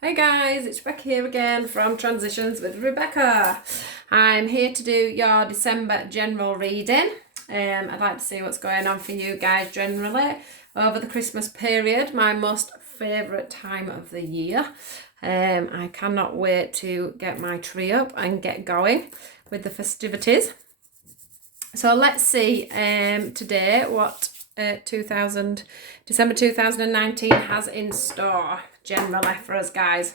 Hey guys, it's Rebecca here again from Transitions with Rebecca. I'm here to do your December general reading. I'd like to see what's going on for you guys generally over the Christmas period, my most favourite time of the year. I cannot wait to get my tree up and get going with the festivities. So let's see today what December 2019 has in store generally for us guys.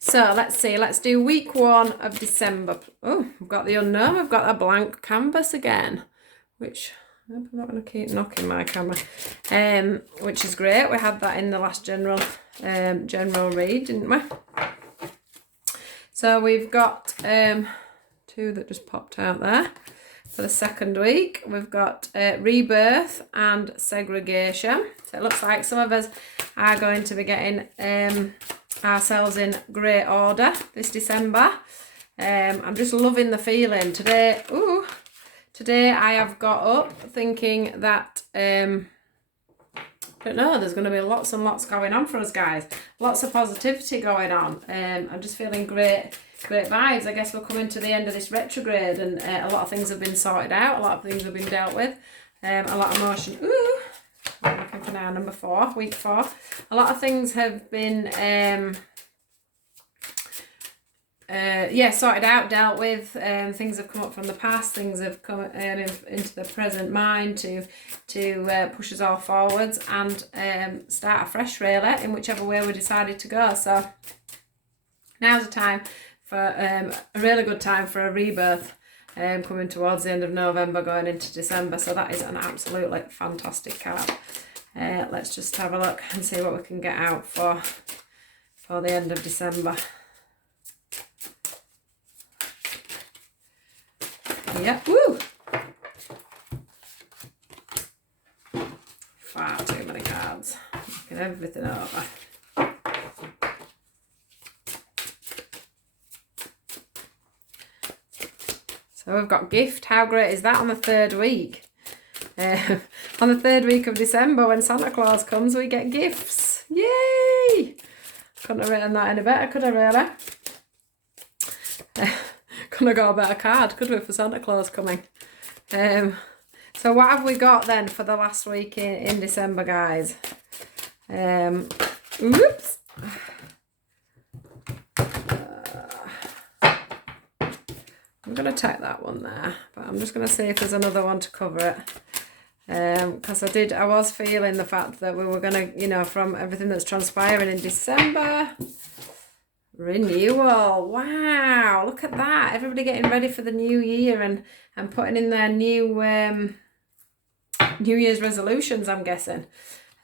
So let's see, let's do week 1 of December. Oh, I've got the unknown, I've got a blank canvas again, which I'm not going to keep knocking my camera, which is great. We had that in the last general read, didn't we? So we've got 2 that just popped out there. For the second week, we've got rebirth and segregation. So it looks like some of us are going to be getting ourselves in great order this December. I'm just loving the feeling today. Today I have got up thinking that I don't know, there's going to be lots and lots going on for us guys. Lots of positivity going on. I'm just feeling great vibes. I guess we're coming to the end of this retrograde and a lot of things have been sorted out. A lot of things have been dealt with. A lot of motion. I'm looking for now number 4, week 4. A lot of things have been sorted out, dealt with. Things have come up from the past. Things have come into the present mind to push us all forwards and start afresh really in whichever way we decided to go. So now's the time for a really good time for a rebirth, coming towards the end of November going into December. So that is an absolutely fantastic card. Let's just have a look and see what we can get out for the end of December. Yeah, woo! Far too many cards. Knocking everything over. So we've got gift. How great is that on the 3rd week? On the 3rd week of December, when Santa Claus comes, we get gifts. Yay! Couldn't have written that any better, could I really? Couldn't have got a better card, could we, for Santa Claus coming? So what have we got then for the last week in December, guys? Oops. I'm going to take that one there, but I'm just going to see if there's another one to cover it. Because I was feeling the fact that we were going to, from everything that's transpiring in December. Renewal. Wow, look at that. Everybody getting ready for the new year and putting in their new New Year's resolutions, I'm guessing.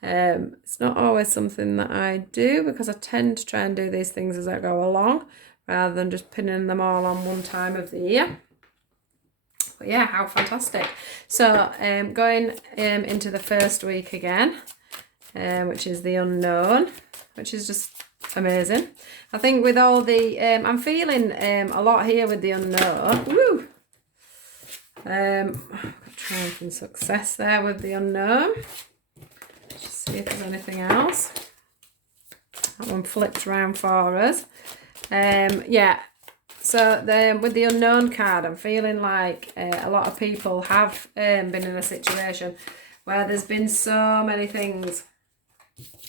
It's not always something that I do because I tend to try and do these things as I go along, rather than just pinning them all on one time of the year. But yeah, how fantastic. So going into the first week again, which is the unknown, which is just amazing. I think with all the, I'm feeling a lot here with the unknown. Woo! Triumph success there with the unknown. Let's just see if there's anything else. That one flipped around for us. Yeah, so with the unknown card, I'm feeling like a lot of people have been in a situation where there's been so many things.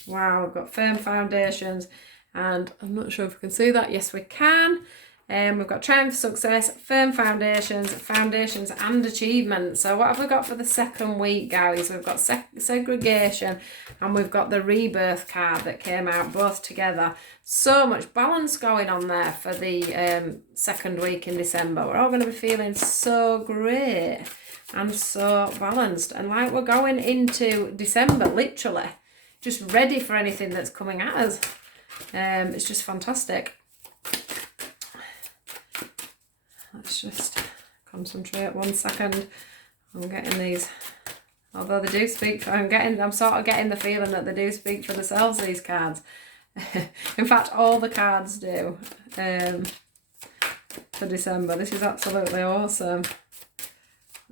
Wow, we've got firm foundations, and I'm not sure if we can see that. Yes, we can. We've got triumph, success, firm foundations and achievement. So what have we got for the second week, guys? We've got segregation and we've got the rebirth card that came out both together. So much balance going on there for the second week in December. We're all going to be feeling so great and so balanced. And like we're going into December, literally, just ready for anything that's coming at us. It's just fantastic. Let's just concentrate 1 second on getting these. Although they do speak for, I'm sort of getting the feeling that they do speak for themselves, these cards. In fact, all the cards do for December. This is absolutely awesome.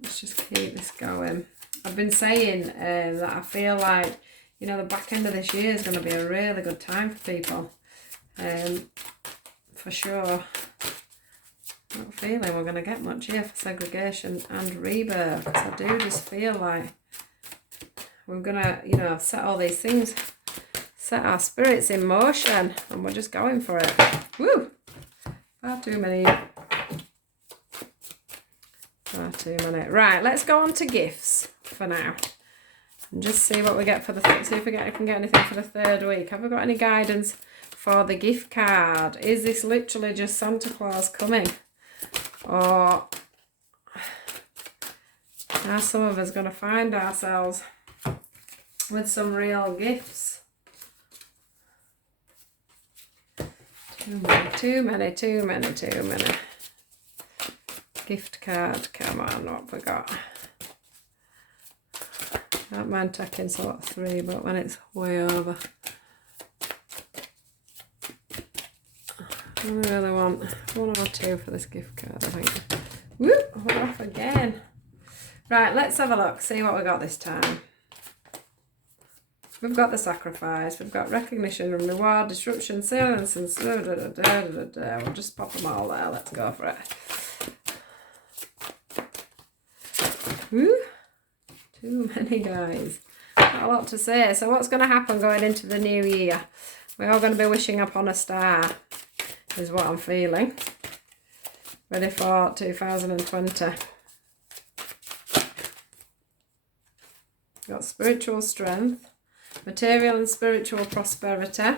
Let's just keep this going. I've been saying that I feel like you know, the back end of this year is going to be a really good time for people. For sure. Not feeling we're going to get much here for segregation and rebirth, because I do just feel like we're going to, you know, set all these things, set our spirits in motion, and we're just going for it. Woo! Far too many. Far too many. Right, let's go on to gifts for now. And just see what we get for the see if we can get anything for the third week. Have we got any guidance for the gift card? Is this literally just Santa Claus coming? Or are some of us going to find ourselves with some real gifts? Too many. Gift card, come on, what have we got? I don't mind taking sort of 3, but when it's way over. I really want 1 or 2 for this gift card, I think. Woo! We're off again. Right, let's have a look, see what we got this time. We've got the sacrifice, we've got recognition and reward, disruption, silence, and we'll just pop them all there. Let's go for it. Woo! Too many guys. Not a lot to say. So what's going to happen going into the new year? We're all going to be wishing upon a star, is what I'm feeling. Ready for 2020. Got spiritual strength, material and spiritual prosperity.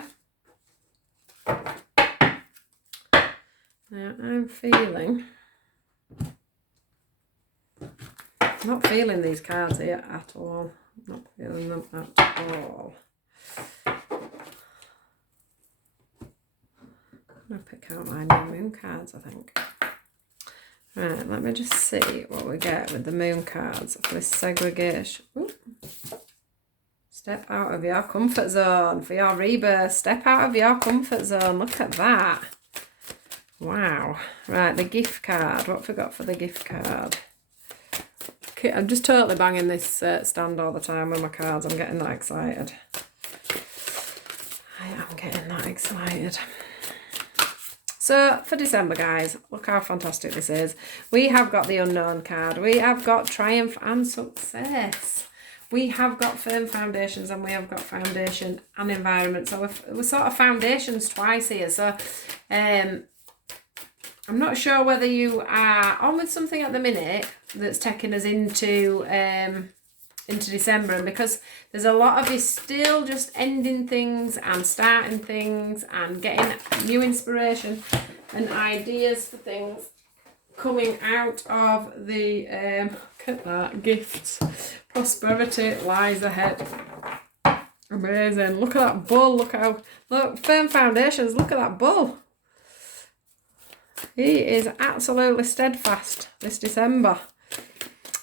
Now I'm feeling, I'm not feeling these cards here at all. Not feeling them at all. I'm going to pick out my new moon cards, I think. Right, let me just see what we get with the moon cards for this segregation. Ooh. Step out of your comfort zone for your rebirth. Step out of your comfort zone. Look at that. Wow. Right, the gift card. What have we got for the gift card? Okay, I'm just totally banging this stand all the time with my cards. I'm getting that excited. I am getting that excited. So for December, guys, look how fantastic this is. We have got the unknown card. We have got triumph and success. We have got firm foundations, and we have got foundation and environment. So we're sort of foundations twice here. So I'm not sure whether you are on with something at the minute that's taking us into December, and because there's a lot of you still just ending things and starting things and getting new inspiration and ideas for things coming out of the look at that, gifts, prosperity lies ahead. Amazing. Look at that bull. Look, firm foundations. Look at that bull. He is absolutely steadfast this December.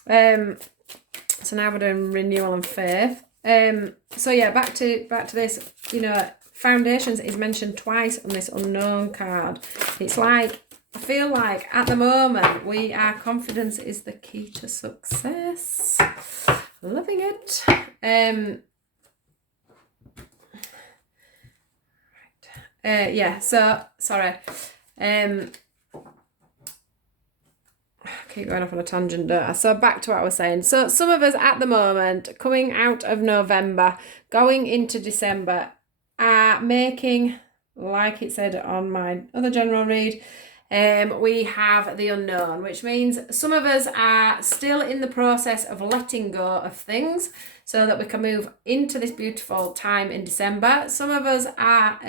So now we're doing renewal and faith. So yeah, back to this. You know, foundations is mentioned twice on this unknown card. It's like, I feel like at the moment confidence is the key to success. Loving it. Yeah. So sorry. Keep going off on a tangent, don't I? So back to what I was saying. So some of us at the moment, coming out of November, going into December, are making, like it said on my other general read, we have the unknown, which means some of us are still in the process of letting go of things so that we can move into this beautiful time in December. Some of us are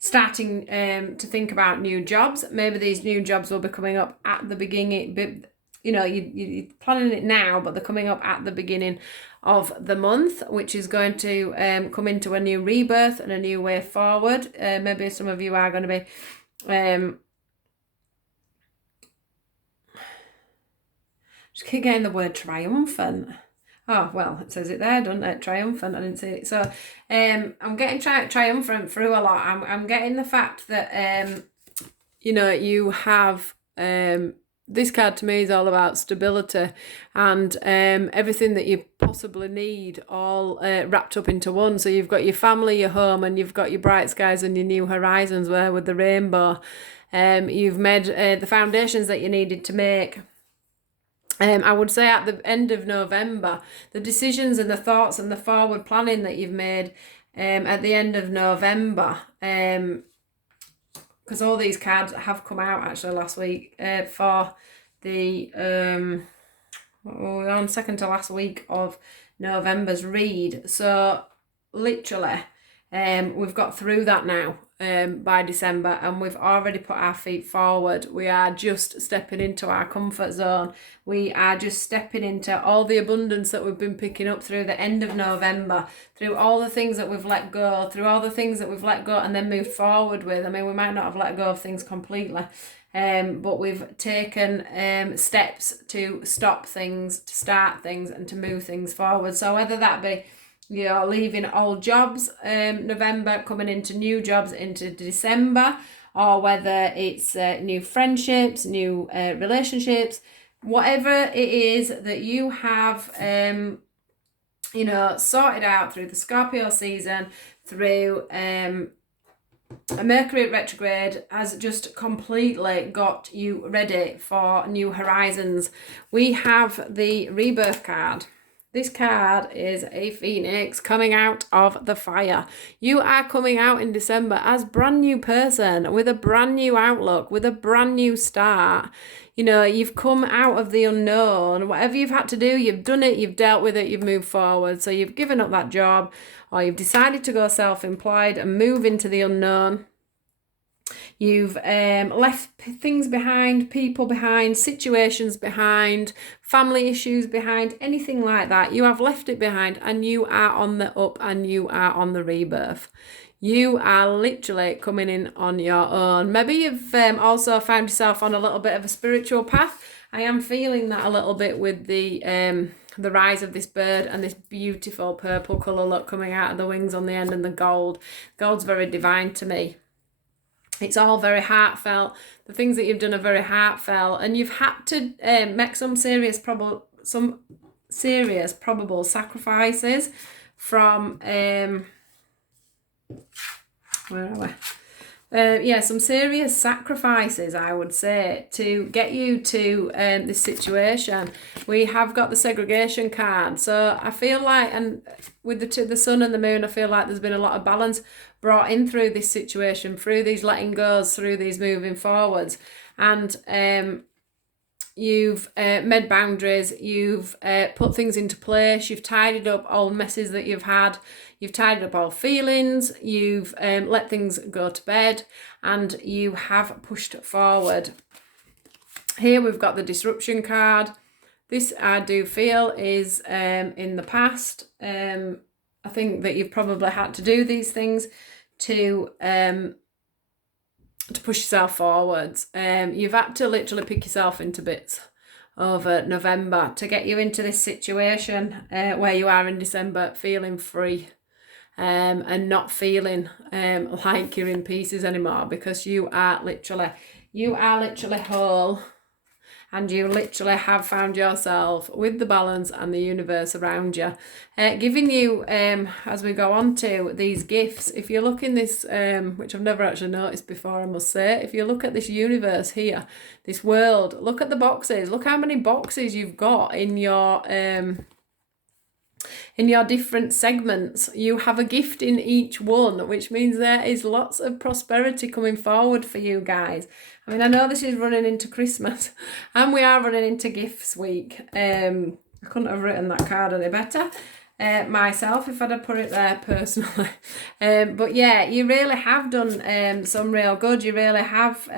starting to think about new jobs. Maybe these new jobs will be coming up at the beginning. You know, you're planning it now, but they're coming up at the beginning of the month, which is going to come into a new rebirth and a new way forward. Maybe some of you are going to be just keep getting the word triumphant. Oh, well, it says it there, doesn't it? Triumphant. I didn't see it. So I'm getting triumphant through a lot. I'm getting the fact that, you know, you have, this card to me is all about stability and everything that you possibly need all wrapped up into one. So you've got your family, your home, and you've got your bright skies and your new horizons where with the rainbow. You've made the foundations that you needed to make. I would say at the end of November, the decisions and the thoughts and the forward planning that you've made at the end of November, because all these cards have come out actually last week for the we're on second to last week of November's read. So literally we've got through that now by December, and we've already put our feet forward. We are just stepping into our comfort zone. We are just stepping into all the abundance that we've been picking up through the end of November, through all the things that we've let go, through all the things that we've let go and then moved forward with. I mean, we might not have let go of things completely, but we've taken steps to stop things, to start things, and to move things forward. So whether that be you're leaving old jobs November, coming into new jobs into December, or whether it's new friendships, new relationships, whatever it is that you have sorted out through the Scorpio season, through a Mercury retrograde has just completely got you ready for new horizons. We have the rebirth card. This card is a phoenix coming out of the fire. You are coming out in December as brand new person with a brand new outlook, with a brand new start. You know, you've come out of the unknown. Whatever you've had to do, you've done it, you've dealt with it, you've moved forward. So you've given up that job, or you've decided to go self-employed and move into the unknown. You've left things behind, people behind, situations behind, family issues behind, anything like that. You have left it behind, and you are on the up, and you are on the rebirth. You are literally coming in on your own. Maybe you've also found yourself on a little bit of a spiritual path. I am feeling that a little bit with the rise of this bird and this beautiful purple colour look coming out of the wings on the end, and the gold. Gold's very divine to me. It's all very heartfelt. The things that you've done are very heartfelt, and you've had to make some serious probable sacrifices from where are we? Some serious sacrifices, I would say, to get you to this situation. We have got the segregation card, so I feel like, and with the sun and the moon, I feel like there's been a lot of balance brought in through this situation, through these letting goes, through these moving forwards, and you've made boundaries, you've put things into place, you've tidied up all messes that you've had, you've tidied up all feelings, you've let things go to bed, and you have pushed forward. Here we've got the disruption card. This, I do feel, is in the past. I think that you've probably had to do these things to push yourself forwards. You've had to literally pick yourself into bits over November to get you into this situation where you are in December feeling free and not feeling like you're in pieces anymore, because you are literally whole. And you literally have found yourself with the balance and the universe around you. Giving you, as we go on to these gifts, if you look in this, which I've never actually noticed before, I must say, if you look at this universe here, this world, look at the boxes. Look how many boxes you've got in your different segments. You have a gift in each one, which means there is lots of prosperity coming forward for you guys. I mean, I know this is running into Christmas, and we are running into gifts week. I couldn't have written that card any better myself if I'd have put it there personally. But yeah, you really have done some real good. You really have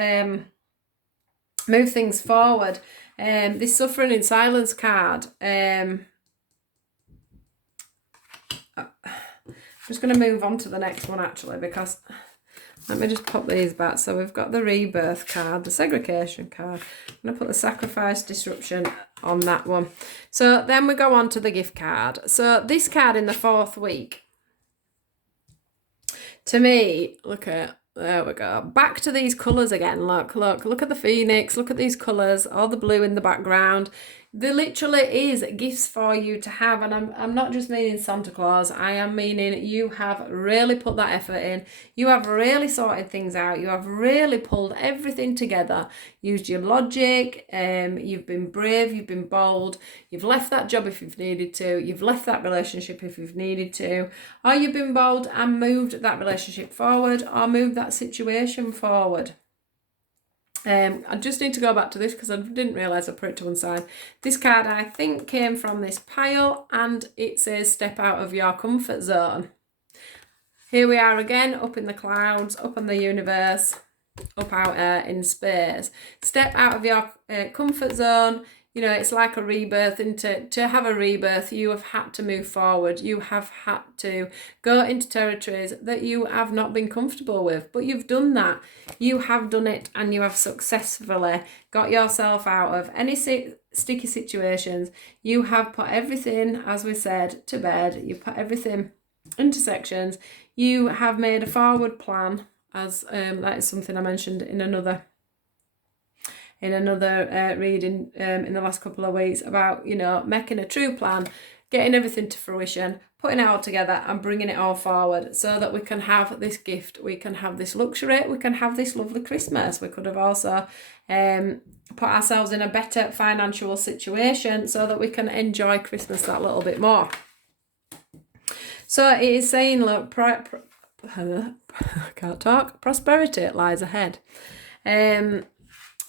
moved things forward. This suffering in silence card, I'm just going to move on to the next one actually, because let me just pop these back. So we've got the rebirth card, the segregation card. I'm going to put the sacrifice disruption on that one. So then we go on to the gift card. So this card in the 4th week, to me, look at, There we go. Back to these colours again. Look at the phoenix. Look at these colours. All the blue in the background. There literally is gifts for you to have, and I'm not just meaning Santa Claus. I am meaning you have really put that effort in. You have really sorted things out. You have really pulled everything together. Used your logic. You've been brave. You've been bold. You've left that job if you've needed to. You've left that relationship if you've needed to. Or you've been bold and moved that relationship forward, or moved that situation forward. I just need to go back to this because I didn't realise I put it to one side. This card, I think, came from this pile, and it says step out of your comfort zone. Here we are again, up in the clouds, up in the universe, up out in space. Step out of your comfort zone. You know, it's like a rebirth, and to have a rebirth, you have had to move forward. You have had to go into territories that you have not been comfortable with, but you've done that. You have done it, and you have successfully got yourself out of any sticky situations. You have put everything, as we said, to bed. You put everything into sections. You have made a forward plan, as that is something I mentioned in another reading in the last couple of weeks about, you know, making a true plan, getting everything to fruition, putting it all together and bringing it all forward so that we can have this gift, we can have this luxury, we can have this lovely Christmas. We could have also put ourselves in a better financial situation so that we can enjoy Christmas that little bit more. So it is saying, look, I can't talk, prosperity lies ahead.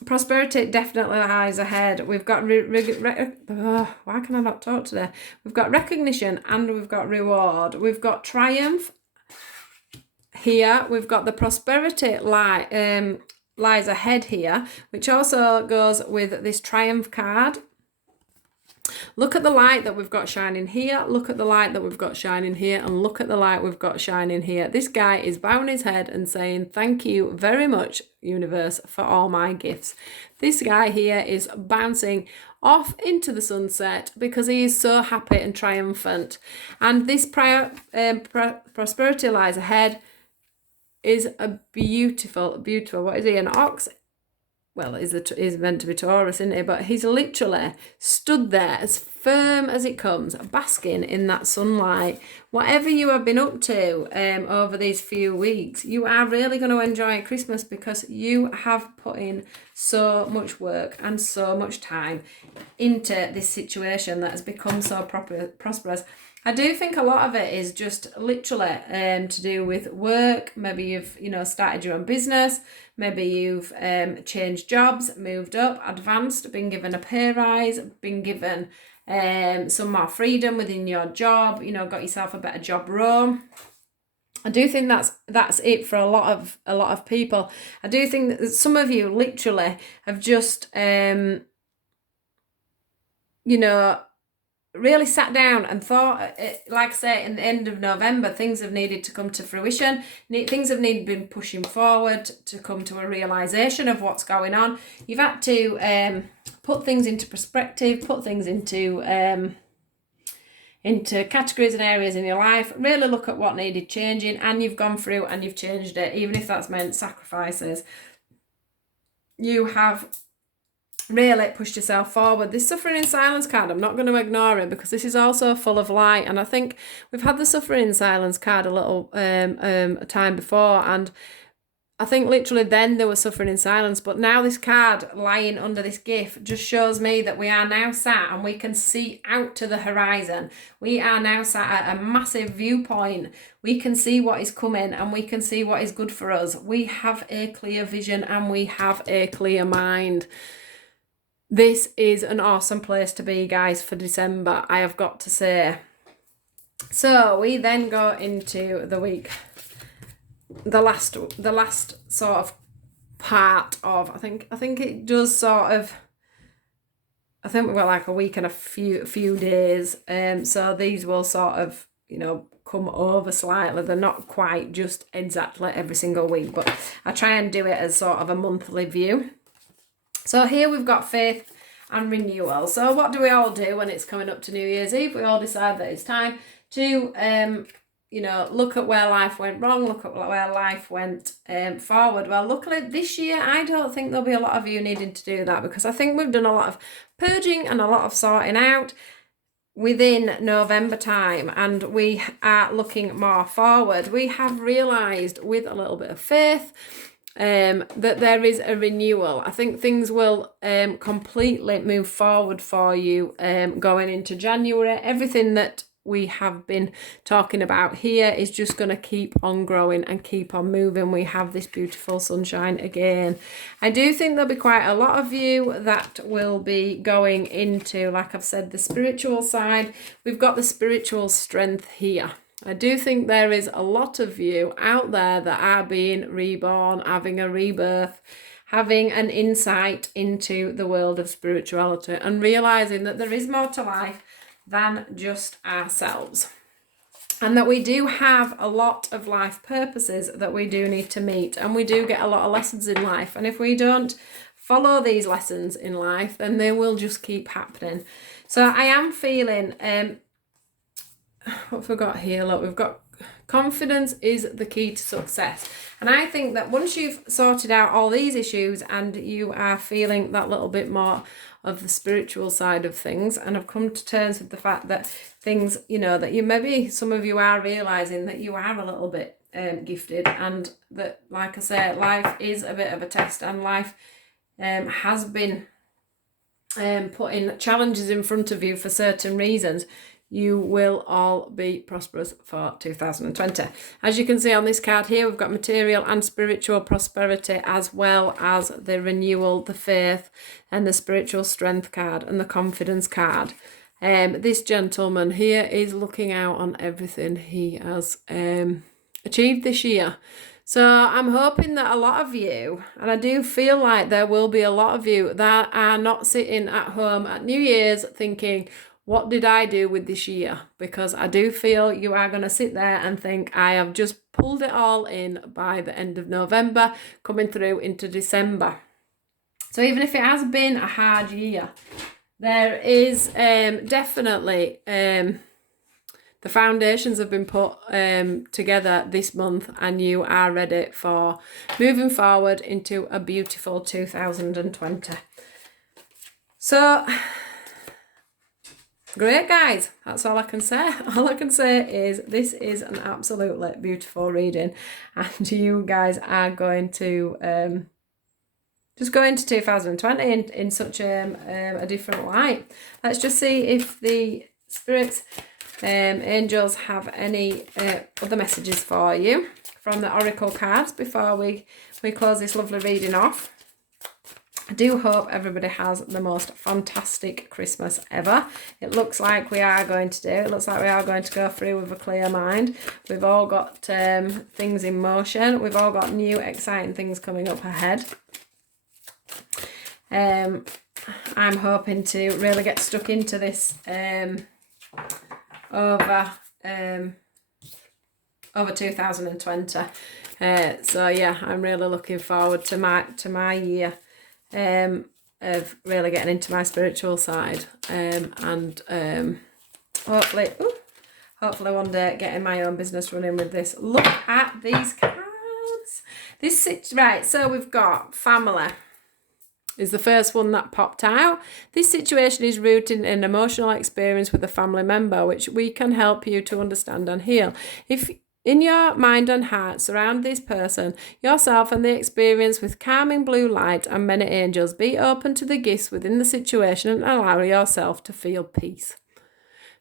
Prosperity definitely lies ahead. We've got why can I not talk today? We've got recognition and we've got reward. We've got triumph here. We've got the prosperity lies ahead here, which also goes with this triumph card. Look at the light that we've got shining here. Look at the light that we've got shining here. And look at the light we've got shining here. This guy is bowing his head and saying, thank you very much, universe, for all my gifts. This guy here is bouncing off into the sunset because he is so happy and triumphant. And this prosperity lies ahead is a beautiful, what is he, an ox? Well, he's meant to be Taurus, isn't he? But he's literally stood there as firm as it comes, basking in that sunlight. Whatever you have been up to over these few weeks, you are really going to enjoy Christmas because you have put in so much work and so much time into this situation that has become so prosperous. I do think a lot of it is just literally to do with work. Maybe you've, you know, started your own business. Maybe you've changed jobs, moved up, advanced, been given a pay rise, been given some more freedom within your job, you know, got yourself a better job role. I do think that's it for a lot of people. I do think that some of you literally have just you know, really sat down and thought, like I say, in the end of November, things have needed to come to fruition. Things have needed been pushing forward to come to a realisation of what's going on. You've had to put things into perspective, put things into categories and areas in your life, really look at what needed changing, and you've gone through and you've changed it, even if that's meant sacrifices. You have really pushed yourself forward. This suffering in silence card, I'm not going to ignore it because this is also full of light, and I think we've had the suffering in silence card a little a time before, and I think literally then there was suffering in silence, but now this card lying under this gift just shows me that we are now sat and we can see out to the horizon. We are now sat at a massive viewpoint. We can see what is coming and we can see what is good for us. We have a clear vision and we have a clear mind. This is an awesome place to be, guys, for December, I have got to say. So we then go into the week. The last sort of part of, I think it does sort of, I think we've got like a week and a few days. So these will sort of, you know, come over slightly. They're not quite just exactly every single week, but I try and do it as sort of a monthly view. So here we've got faith and renewal. So what do we all do when it's coming up to New Year's Eve? We all decide that it's time to you know, look at where life went wrong, look at where life went forward. Well, luckily this year, I don't think there'll be a lot of you needing to do that, because I think we've done a lot of purging and a lot of sorting out within November time, and we are looking more forward. We have realised with a little bit of faith that there is a renewal. I think things will completely move forward for you going into January. Everything that we have been talking about here is just going to keep on growing and keep on moving. We have this beautiful sunshine again. I do think there'll be quite a lot of you that will be going into, like I've said, the spiritual side. We've got the spiritual strength here. I do think there is a lot of you out there that are being reborn, having a rebirth, having an insight into the world of spirituality, and realising that there is more to life than just ourselves, and that we do have a lot of life purposes that we do need to meet, and we do get a lot of lessons in life, and if we don't follow these lessons in life, then they will just keep happening. So I am feeling what have we got here? Look, we've got confidence is the key to success. And I think that once you've sorted out all these issues and you are feeling that little bit more of the spiritual side of things, and have come to terms with the fact that things, you know, that you maybe some of you are realizing that you are a little bit gifted, and that, like I say, life is a bit of a test, and life has been putting challenges in front of you for certain reasons. You will all be prosperous for 2020. As you can see on this card here, we've got material and spiritual prosperity, as well as the renewal, the faith, and the spiritual strength card, and the confidence card. This gentleman here is looking out on everything he has achieved this year. So I'm hoping that a lot of you, and I do feel like there will be a lot of you that are not sitting at home at New Year's thinking, what did I do with this year? Because I do feel you are going to sit there and think, I have just pulled it all in by the end of November, coming through into December. So even if it has been a hard year, there is definitely the foundations have been put together this month, and you are ready for moving forward into a beautiful 2020. So great, guys. That's all I can say. All I can say is this is an absolutely beautiful reading, and you guys are going to just go into 2020 in such a different light. Let's just see if the spirits, angels, have any other messages for you from the oracle cards before we close this lovely reading off. I do hope everybody has the most fantastic Christmas ever. It looks like we are going to do. It looks like we are going to go through with a clear mind. We've all got things in motion. We've all got new exciting things coming up ahead. I'm hoping to really get stuck into this over 2020. So yeah, I'm really looking forward to my year of really getting into my spiritual side, and hopefully one day getting my own business running with this. Look at these cards. Right, so we've got family is the first one that popped out. This situation is rooted in an emotional experience with a family member, which we can help you to understand and heal. If in your mind and heart, surround this person, yourself, and the experience with calming blue light and many angels. Be open to the gifts within the situation and allow yourself to feel peace.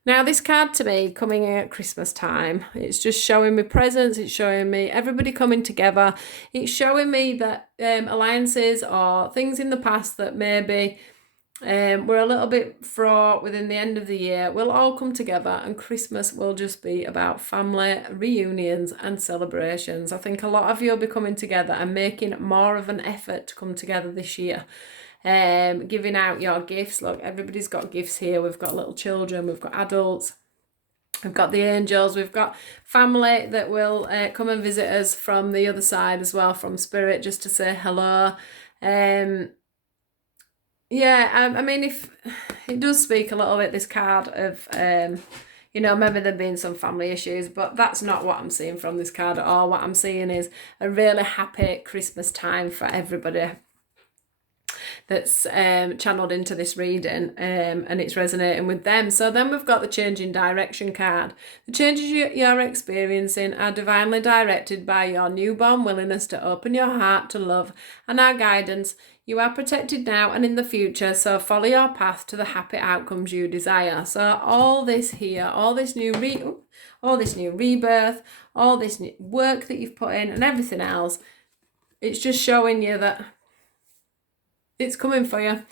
Now, this card to me, coming in at Christmas time, it's just showing me presence. It's showing me everybody coming together. It's showing me that alliances or things in the past that maybe we're a little bit fraught within the end of the year will all come together, and Christmas will just be about family reunions and celebrations. I think a lot of you will be coming together and making more of an effort to come together this year. Giving out your gifts. Look, everybody's got gifts here. We've got little children, we've got adults, we've got the angels, we've got family that will come and visit us from the other side as well, from spirit, just to say hello. I mean, if it does speak a little bit, this card of you know, maybe there been some family issues, but that's not what I'm seeing from this card at all. What I'm seeing is a really happy Christmas time for everybody that's channeled into this reading, and it's resonating with them. So then we've got the change in direction card. The changes you're experiencing are divinely directed by your newborn willingness to open your heart to love and our guidance. You are protected now and in the future, so follow your path to the happy outcomes you desire. So all this here, all this new rebirth, all this new work that you've put in and everything else, it's just showing you that it's coming for you.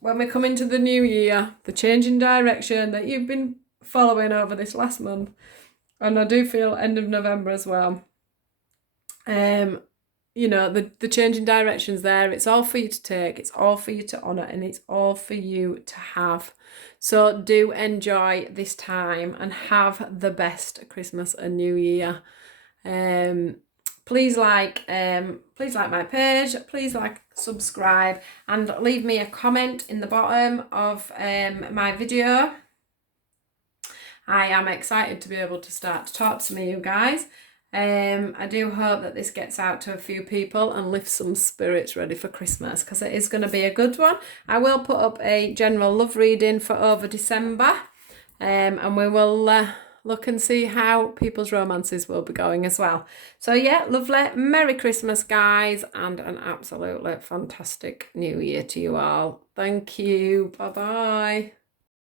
When we come into the new year, the change in direction that you've been following over this last month, and I do feel end of November as well, you know, the change in direction's there. It's all for you to take, it's all for you to honour, and it's all for you to have. So do enjoy this time and have the best Christmas and New Year. Please like my page, please subscribe, and leave me a comment in the bottom of my video. I am excited to be able to start to talk to some of you guys. I do hope that this gets out to a few people and lifts some spirits ready for Christmas, because it is going to be a good one. I will put up a general love reading for over December, and we will look and see how people's romances will be going as well. So yeah, lovely. Merry Christmas, guys, and an absolutely fantastic New Year to you all. Thank you. Bye-bye.